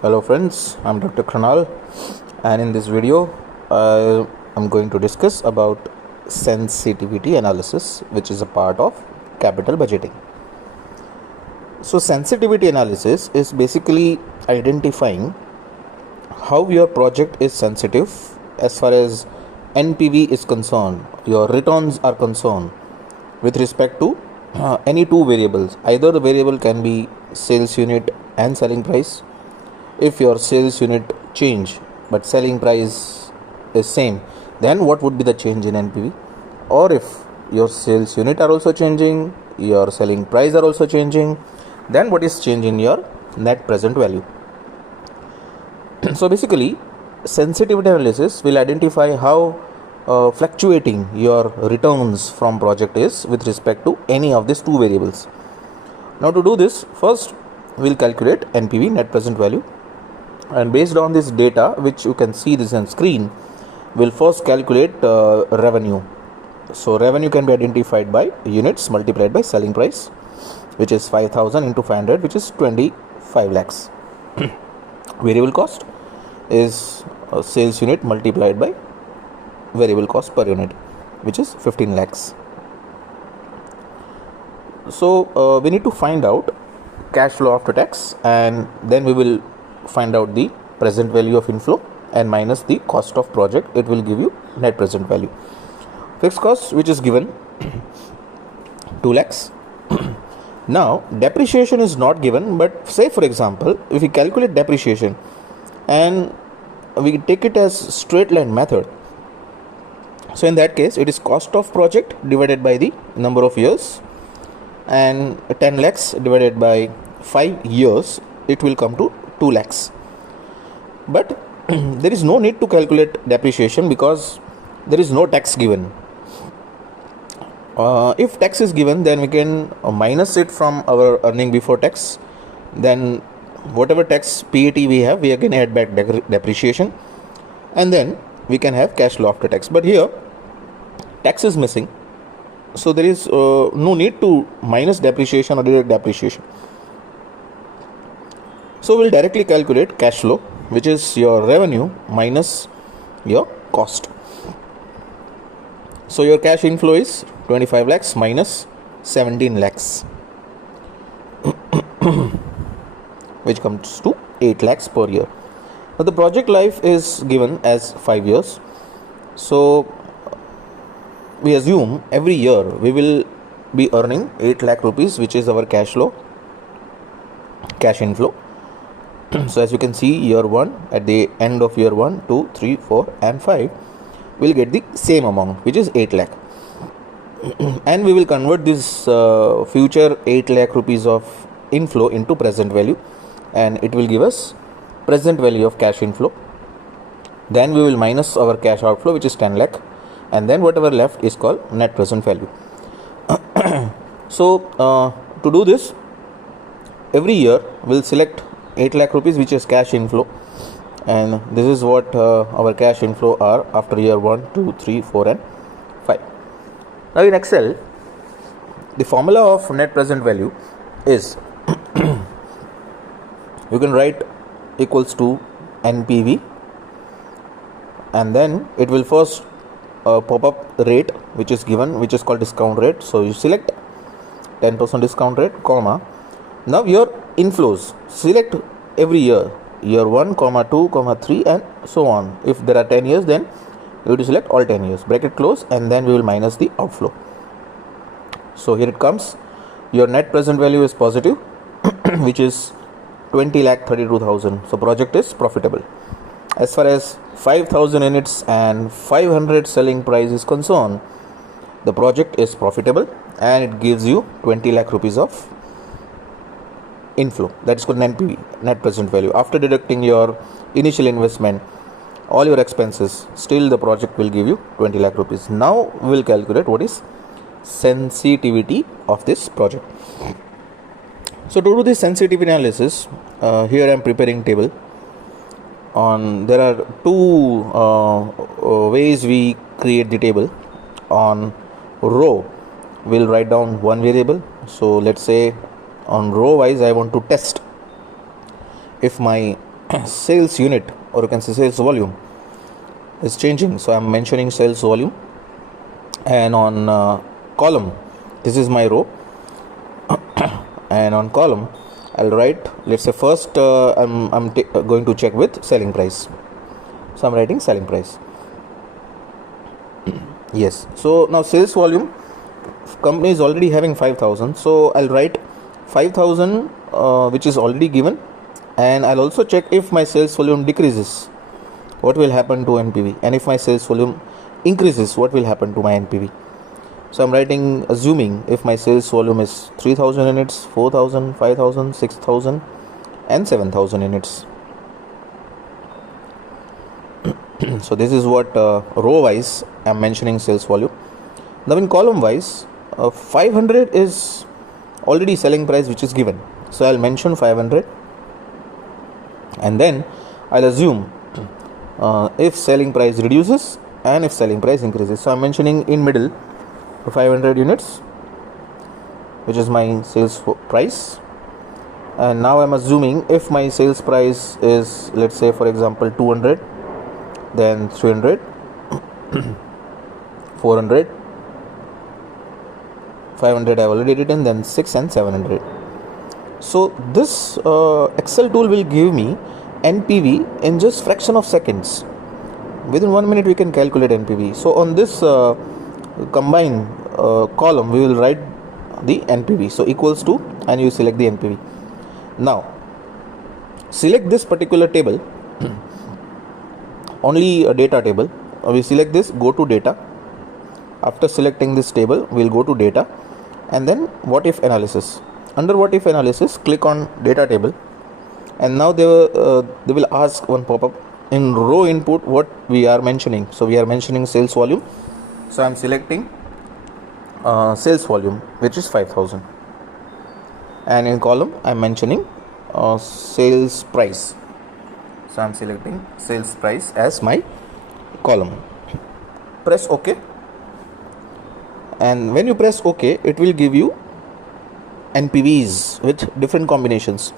Hello friends, I'm Dr. Kranal, and in this video I'm going to discuss about sensitivity analysis, which is a part of capital budgeting. So sensitivity analysis is basically identifying how your project is sensitive as far as NPV is concerned, your returns are concerned with respect to any two variables. Either the variable can be sales unit and selling price. If your sales unit change but selling price is same, then what would be the change in NPV? Or if your sales unit are also changing, your selling price are also changing, then what is change in your net present value? So basically, sensitivity analysis will identify how fluctuating your returns from project is with respect to any of these two variables. Now to do this, first we'll calculate NPV, net present value. And based on this data, which you can see this on screen, we'll first calculate revenue. So revenue can be identified by units multiplied by selling price, which is 5,000 into 500, which is 25 lakhs. Variable cost is sales unit multiplied by variable cost per unit, which is 15 lakhs. So we need to find out cash flow after tax, and then we will find out the present value of inflow and minus the cost of project. It will give you net present value. Fixed cost, which is given 2 lakhs. Now depreciation is not given, but say for example, if we calculate depreciation and we take it as straight line method, so in that case it is cost of project divided by the number of years, and 10 lakhs divided by 5 years, it will come to 2 lakhs. But there is no need to calculate depreciation because there is no tax given. If tax is given, then we can minus it from our earning before tax. Then whatever tax PAT we have, we again add back depreciation, and then we can have cash flow after tax. But here tax is missing, so there is no need to minus depreciation or deduct depreciation. So we'll directly calculate cash flow, which is your revenue minus your cost. So your cash inflow is 25 lakhs minus 17 lakhs, which comes to 8 lakhs per year. Now the project life is given as 5 years. So we assume every year we will be earning 8 lakh rupees, which is our cash flow, cash inflow. So as you can see, year 1, at the end of year 1, 2, 3, 4 and 5, we'll get the same amount, which is 8 lakh. And we will convert this future 8 lakh rupees of inflow into present value, and it will give us present value of cash inflow. Then we will minus our cash outflow, which is 10 lakh, and then whatever left is called net present value. So to do this, every year we'll select 8 lakh rupees, which is cash inflow, and this is what our cash inflow are after year 1, 2, 3, 4 and 5. Now in Excel, the formula of net present value is you can write equals to NPV, and then it will first pop up rate, which is given, which is called discount rate. So you select 10% discount rate, comma. Now your inflows, select every year, year 1, 2, 3 and so on. If there are 10 years, then you have to select all 10 years, bracket close, and then we will minus the outflow. So here it comes. Your net present value is positive, which is 20 lakh 32,000. So project is profitable. As far as 5,000 units and 500 selling price is concerned, the project is profitable and it gives you 20 lakh rupees of inflow. That is called NPV, net present value. After deducting your initial investment, all your expenses, still the project will give you 20 lakh rupees. Now we will calculate what is sensitivity of this project. So to do this sensitivity analysis, here I am preparing table. There are two ways we create the table. On row, we'll write down one variable. So let's say on row wise, I want to test if my sales unit, or you can say sales volume, is changing. So I'm mentioning sales volume, and on column, this is my row, and on column I'll write, let's say first I'm going to check with selling price. So I'm writing selling price. Yes, so now sales volume, company is already having 5,000, so I'll write 5,000 which is already given, and I'll also check if my sales volume decreases, what will happen to NPV, and if my sales volume increases, what will happen to my NPV. So I'm writing, assuming if my sales volume is 3,000 units, 4,000, 5,000, 6,000 and 7,000 units. So this is what row wise I'm mentioning sales volume. Now in column wise, 500 is already selling price which is given, so I'll mention 500, and then I'll assume if selling price reduces and if selling price increases. So I'm mentioning in middle 500 units, which is my sales price, and now I'm assuming if my sales price is, let's say for example 200, then 300, 400, 500 I've already written, then 6 and 700. So this Excel tool will give me NPV in just fraction of seconds. Within 1 minute we can calculate NPV. So on this combine column we will write the NPV, so equals to, and you select the NPV. Now select this particular table, only a data table. We select this, go to data. After selecting this table, we'll go to data, and then what if analysis. Under what if analysis, click on data table, and now they will ask one pop-up in row input what we are mentioning. So we are mentioning sales volume, so I'm selecting sales volume, which is 5,000, and in column I'm mentioning sales price, so I'm selecting sales price as my column. Press OK, and when you press OK, it will give you NPVs with different combinations.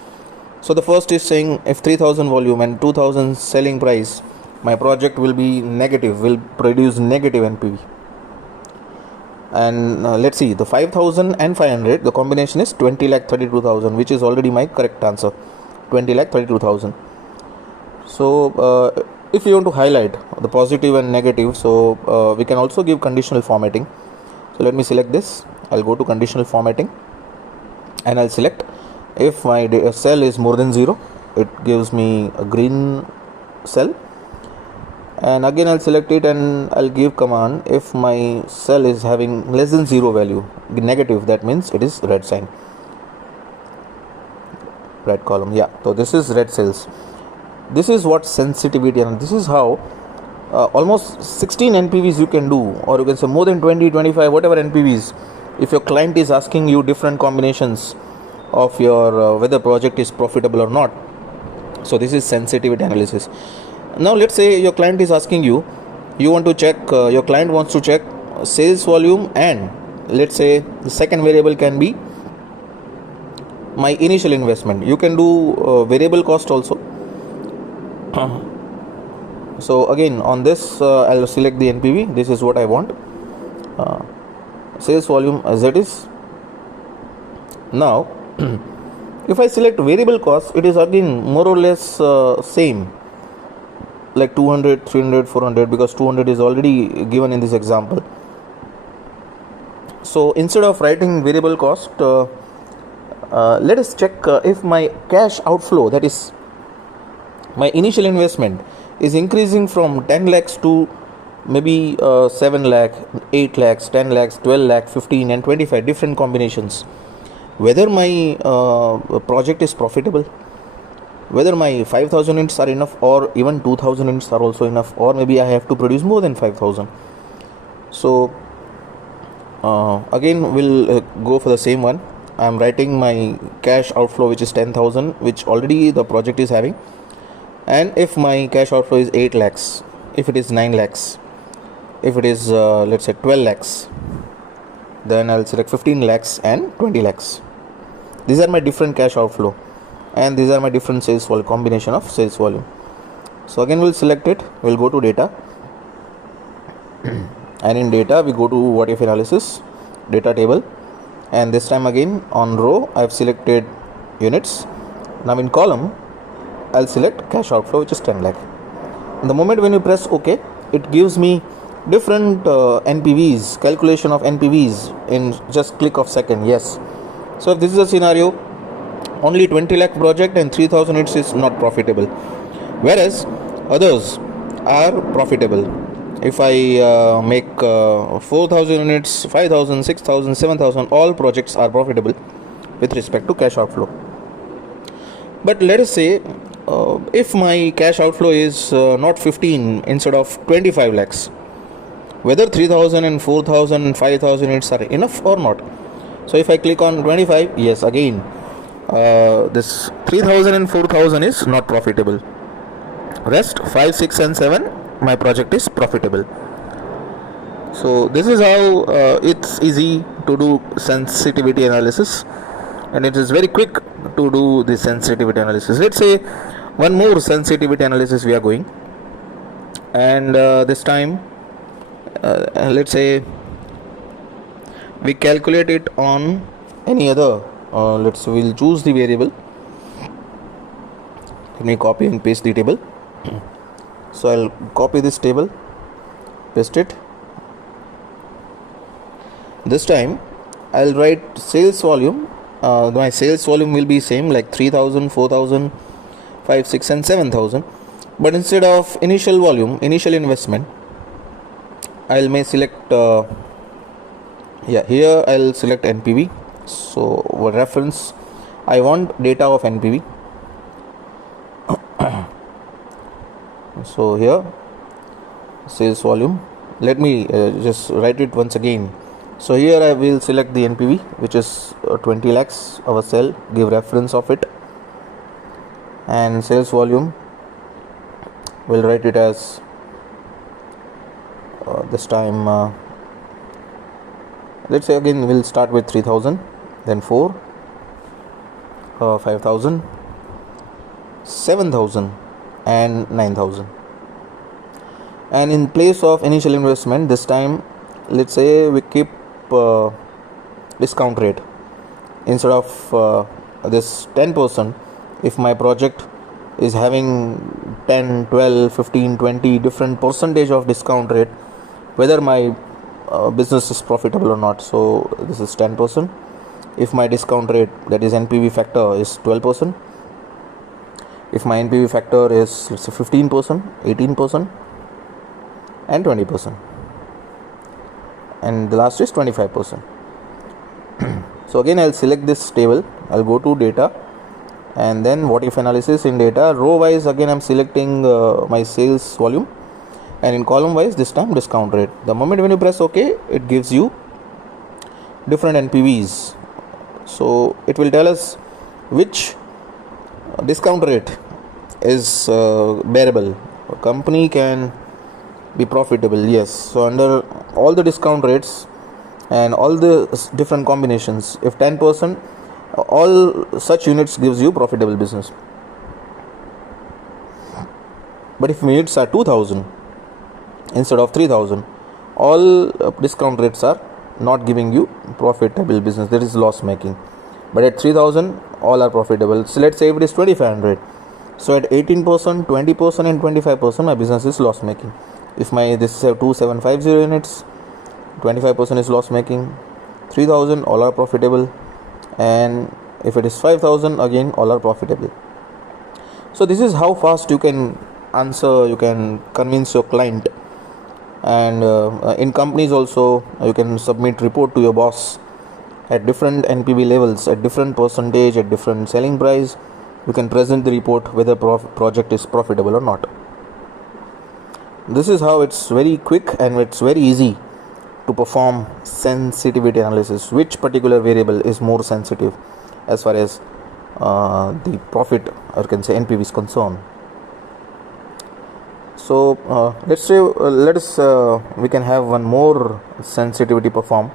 So the first is saying if 3,000 volume and 2,000 selling price, my project will be negative, will produce negative NPV. And let's see, the 5,000 and 500, the combination is 20,32,000, which is already my correct answer, 20,32,000. So if you want to highlight the positive and negative, so we can also give conditional formatting. So let me select this, I'll go to conditional formatting, and I'll select if my cell is more than 0, it gives me a green cell, and again I'll select it and I'll give command if my cell is having less than 0 value, negative, that means it is red sign, red column. Yeah, so this is red cells. This is what sensitivity, and this is how almost 16 NPVs you can do, or you can say more than 20, 25, whatever NPVs. If your client is asking you different combinations of your whether project is profitable or not, so this is sensitivity analysis. Now let's say your client is asking you, you want to check, your client wants to check sales volume, and let's say the second variable can be my initial investment. You can do variable cost also. So again on this I'll select the NPV, this is what I want, sales volume as it is. Now if I select variable cost, it is again more or less same, like 200, 300, 400, because 200 is already given in this example. So instead of writing variable cost, let us check if my cash outflow, that is my initial investment, is increasing from 10 lakhs to maybe 7 lakh, 8 lakhs, 10 lakhs, 12 lakh, 15 and 25, different combinations. Whether my project is profitable, whether my 5,000 units are enough, or even 2,000 units are also enough, or maybe I have to produce more than 5,000. So again we'll go for the same one. I am writing my cash outflow, which is 10,000, which already the project is having, and if my cash outflow is 8 lakhs, if it is 9 lakhs, if it is let's say 12 lakhs, then I'll select 15 lakhs and 20 lakhs. These are my different cash outflow. and these are my different sales volume, combination of sales volume. So again we'll select it, we'll go to data, and in data we go to what if analysis, data table, and this time again on row I've selected units. Now in column I'll select cash outflow, which is 10 lakh. The moment when you press OK, it gives me different NPVs, calculation of NPVs in just click of second. Yes. So if this is a scenario, only 20 lakh project and 3000 units is not profitable, whereas others are profitable. If I make 4000 units, 5000, 6000, 7000, all projects are profitable with respect to cash outflow. But let us say if my cash outflow is not 15 instead of 25 lakhs, whether 3000 and 4000 and 5000 units are enough or not. So if I click on 25, yes, again this 3000 and 4000 is not profitable. Rest 5, 6 and 7 my project is profitable. So this is how it's easy to do sensitivity analysis, and it is very quick to do the sensitivity analysis. Let's say one more sensitivity analysis we are going, and this time let's say we calculate it on any other we'll choose the variable. Let me copy and paste the table. So I'll copy this table, paste it. This time I'll write sales volume. My sales volume will be same, like 3000, 4000, 5, 6 and 7000, but instead of initial volume, initial investment, I may select here I'll select NPV. So for reference, I want data of NPV. So here sales volume, let me just write it once again. So here I will select the NPV, which is 20 lakhs, our cell, give reference of it, and sales volume we'll write it as this time let's say again we'll start with 3000, then 4, 5000, 7000 and 9000. And in place of initial investment, this time let's say we keep discount rate. Instead of this 10%, if my project is having 10, 12, 15, 20 different percentage of discount rate, whether my business is profitable or not. So this is 10%. If my discount rate, that is NPV factor, is 12%, if my NPV factor is, let's say, 15%, 18% and 20%, and the last is 25%. So again I'll select this table, I'll go to data, and then what if analysis. In data, row wise again I'm selecting my sales volume, and in column wise this time discount rate. The moment when you press OK, it gives you different NPVs. So it will tell us which discount rate is bearable, a company can be profitable. Yes, so under all the discount rates and all the different combinations, if 10%, all such units gives you profitable business. But if units are 2000 instead of 3000, all discount rates are not giving you profitable business, that is loss making. But at 3000 all are profitable. So let's say if it is 2500, so at 18%, 20% and 25% my business is loss making. If my this is 2750 units, 25% is loss making. 3000 all are profitable, and if it is 5000, again all are profitable. So this is how fast you can answer, you can convince your client. And in companies also you can submit report to your boss at different NPV levels, at different percentage, at different selling price. You can present the report whether project is profitable or not. This is how it's very quick and it's very easy to perform sensitivity analysis, which particular variable is more sensitive as far as the profit, or can say NPV, is concerned. So let's say we can have one more sensitivity perform.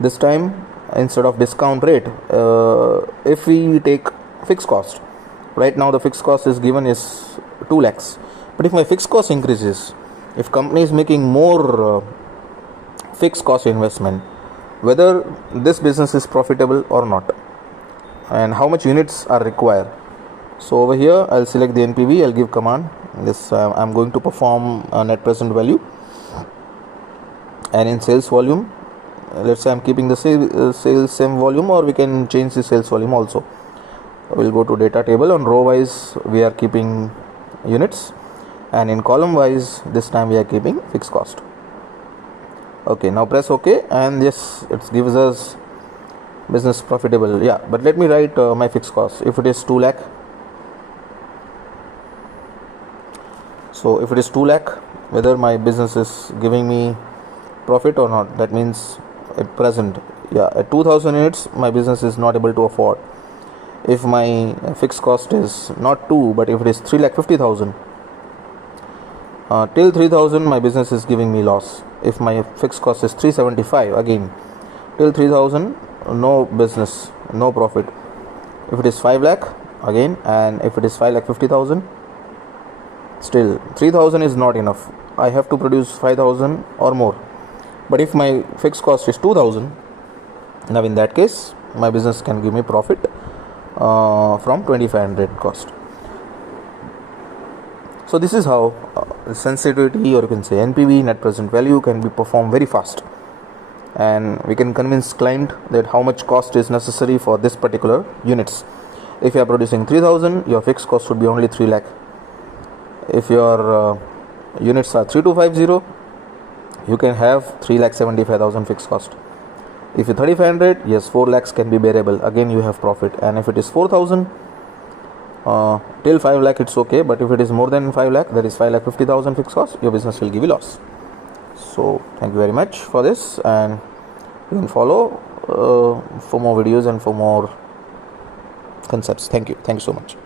This time instead of discount rate, if we take fixed cost. Right now the fixed cost is given is 2 lakhs. But if my fixed cost increases, if company is making more fixed cost investment, whether this business is profitable or not, and how much units are required. So over here I'll select the NPV, I'll give command this I'm going to perform a net present value, and in sales volume, let's say I'm keeping the sales same volume, or we can change the sales volume also. We'll go to data table. On row wise we are keeping units, and in column wise this time we are keeping fixed cost. Okay, now press OK, and yes, it gives us business profitable. Yeah, but let me write my fixed cost. If it is 2 lakh, so if it is 2 lakh, whether my business is giving me profit or not, that means at present, yeah, at 2000 units my business is not able to afford. If my fixed cost is not 2, but if it is 3,50,000, till 3,000 my business is giving me loss. If my fixed cost is 375, again till 3,000 no business, no profit. If it is 5 lakh, again, and if it is 5,50,000, still 3,000 is not enough. I have to produce 5,000 or more. But if my fixed cost is 2,000, now in that case my business can give me profit from 2,500 cost. So this is how sensitivity, or you can say NPV, net present value, can be performed very fast, and we can convince client that how much cost is necessary for this particular units. If you are producing 3,000, your fixed cost should be only 3 lakh. If your units are 3250, you can have 3,75,000 fixed cost. If you 3,500, yes, 4 lakhs can be bearable, again you have profit. And if it is 4,000 till 5 lakh, it's okay, but if it is more than 5 lakh, that is 5,50,000 fixed cost, your business will give you loss. So thank you very much for this, and you can follow for more videos and for more concepts. Thank you so much.